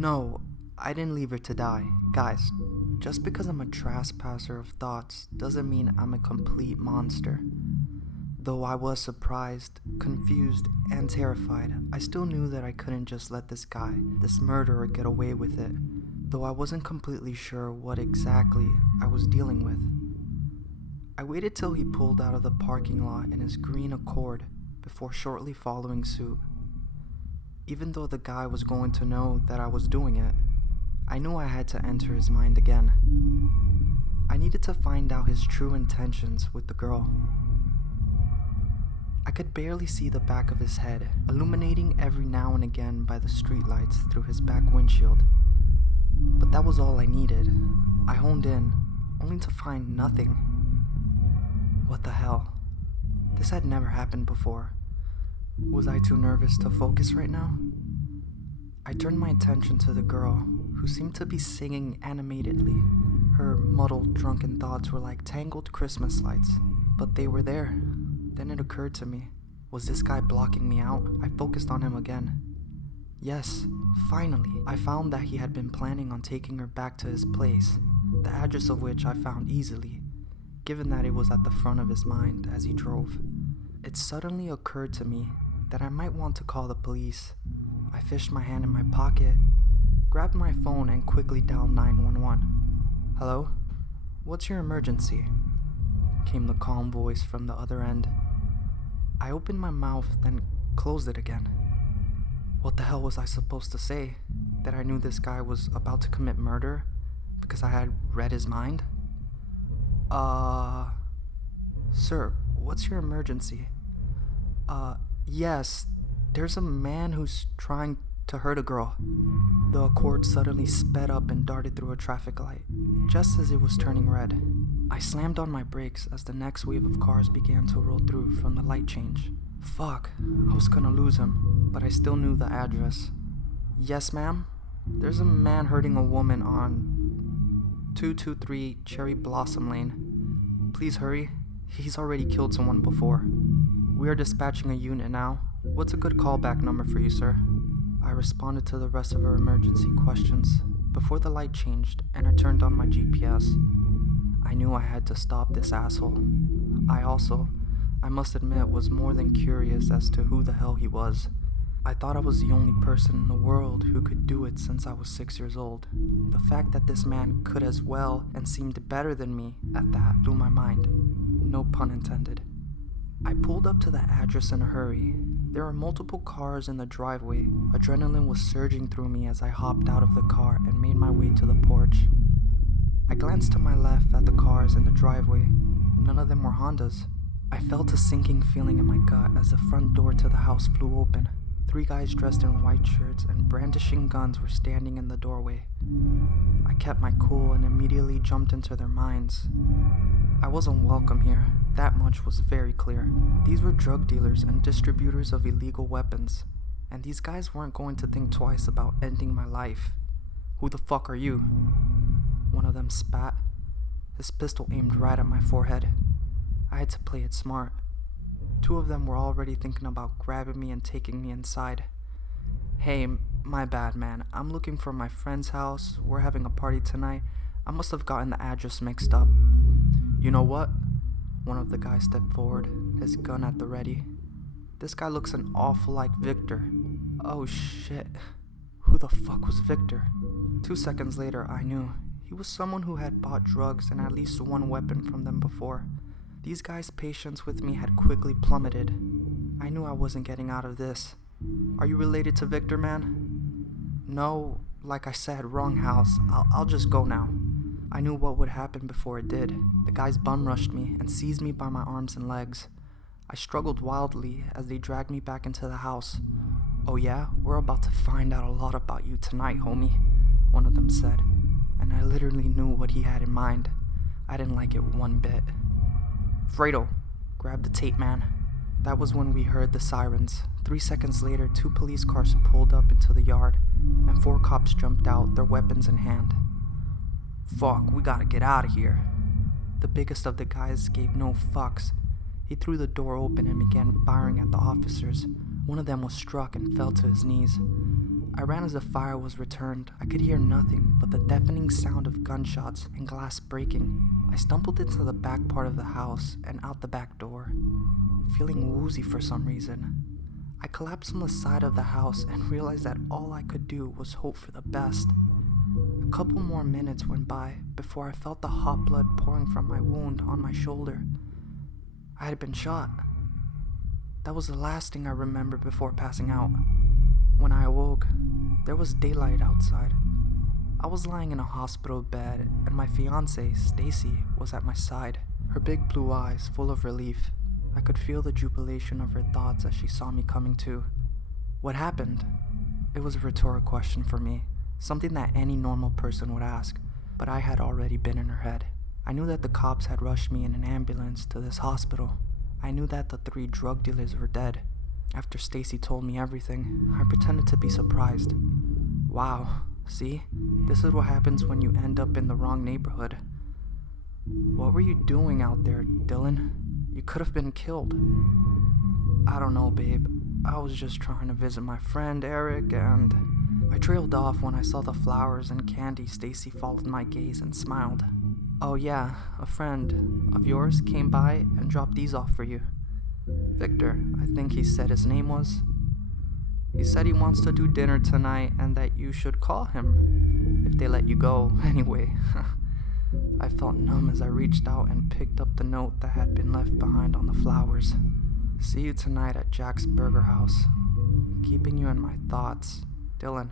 No, I didn't leave her to die. Guys, just because I'm a trespasser of thoughts doesn't mean I'm a complete monster. Though I was surprised, confused, and terrified, I still knew that I couldn't just let this guy, this murderer, get away with it, though I wasn't completely sure what exactly I was dealing with. I waited till he pulled out of the parking lot in his green Accord before shortly following suit. Even though the guy was going to know that I was doing it, I knew I had to enter his mind again. I needed to find out his true intentions with the girl. I could barely see the back of his head, illuminating every now and again by the streetlights through his back windshield. But that was all I needed. I honed in, only to find nothing. What the hell? This had never happened before. Was I too nervous to focus right now? I turned my attention to the girl, who seemed to be singing animatedly. Her muddled, drunken thoughts were like tangled Christmas lights, but they were there. Then it occurred to me, was this guy blocking me out? I focused on him again. Yes, finally, I found that he had been planning on taking her back to his place, the address of which I found easily, given that it was at the front of his mind as he drove. It suddenly occurred to me that I might want to call the police. I fished my hand in my pocket, grabbed my phone, and quickly dialed 911. Hello? What's your emergency? Came the calm voice from the other end. I opened my mouth, then closed it again. What the hell was I supposed to say? That I knew this guy was about to commit murder because I had read his mind? Sir, what's your emergency? Yes, there's a man who's trying to hurt a girl. The Accord suddenly sped up and darted through a traffic light, just as it was turning red. I slammed on my brakes as the next wave of cars began to roll through from the light change. Fuck, I was gonna lose him, but I still knew the address. Yes, ma'am? There's a man hurting a woman on 223 Cherry Blossom Lane. Please hurry. He's already killed someone before. We are dispatching a unit now. What's a good callback number for you, sir? I responded to the rest of her emergency questions before the light changed and I turned on my GPS. I knew I had to stop this asshole. I must admit, was more than curious as to who the hell he was. I thought I was the only person in the world who could do it since I was 6 years old. The fact that this man could as well and seemed better than me at that blew my mind. No pun intended. I pulled up to the address in a hurry. There were multiple cars in the driveway. Adrenaline was surging through me as I hopped out of the car and made my way to the porch. I glanced to my left at the cars in the driveway. None of them were Hondas. I felt a sinking feeling in my gut as the front door to the house flew open. 3 guys dressed in white shirts and brandishing guns were standing in the doorway. I kept my cool and immediately jumped into their minds. I wasn't welcome here. That much was very clear. These were drug dealers and distributors of illegal weapons, and these guys weren't going to think twice about ending my life. Who the fuck are you? One of them spat, his pistol aimed right at my forehead. I had to play it smart. 2 of them were already thinking about grabbing me and taking me inside. Hey, my bad, man. I'm looking for my friend's house. We're having a party tonight. I must have gotten the address mixed up. You know what? One of the guys stepped forward, his gun at the ready. This guy looks an awful like Victor. Oh shit. Who the fuck was Victor? 2 seconds later, I knew. He was someone who had bought drugs and at least 1 weapon from them before. These guys' patience with me had quickly plummeted. I knew I wasn't getting out of this. Are you related to Victor, man? No, like I said, wrong house. I'll just go now. I knew what would happen before it did. The guys bum rushed me and seized me by my arms and legs. I struggled wildly as they dragged me back into the house. Oh yeah, we're about to find out a lot about you tonight, homie, one of them said. And I literally knew what he had in mind. I didn't like it one bit. Fredo, grab the tape, man. That was when we heard the sirens. 3 seconds later, 2 police cars pulled up into the yard, and 4 cops jumped out, their weapons in hand. Fuck, we gotta get out of here. The biggest of the guys gave no fucks. He threw the door open and began firing at the officers. One of them was struck and fell to his knees. I ran as the fire was returned. I could hear nothing but the deafening sound of gunshots and glass breaking. I stumbled into the back part of the house and out the back door, feeling woozy for some reason. I collapsed on the side of the house and realized that all I could do was hope for the best. A couple more minutes went by before I felt the hot blood pouring from my wound on my shoulder. I had been shot. That was the last thing I remembered before passing out. When I awoke, there was daylight outside. I was lying in a hospital bed, and my fiancée, Stacy, was at my side, her big blue eyes full of relief. I could feel the jubilation of her thoughts as she saw me coming to. What happened? It was a rhetorical question for me, something that any normal person would ask, but I had already been in her head. I knew that the cops had rushed me in an ambulance to this hospital. I knew that the 3 drug dealers were dead. After Stacy told me everything, I pretended to be surprised. Wow, see? This is what happens when you end up in the wrong neighborhood. What were you doing out there, Dylan? You could have been killed. I don't know, babe. I was just trying to visit my friend Eric, and I trailed off when I saw the flowers and candy. Stacy followed my gaze and smiled. Oh yeah, a friend of yours came by and dropped these off for you. Victor, I think he said his name was. He said he wants to do dinner tonight and that you should call him, if they let you go, anyway. I felt numb as I reached out and picked up the note that had been left behind on the flowers. See you tonight at Jack's Burger House. Keeping you in my thoughts, Dylan.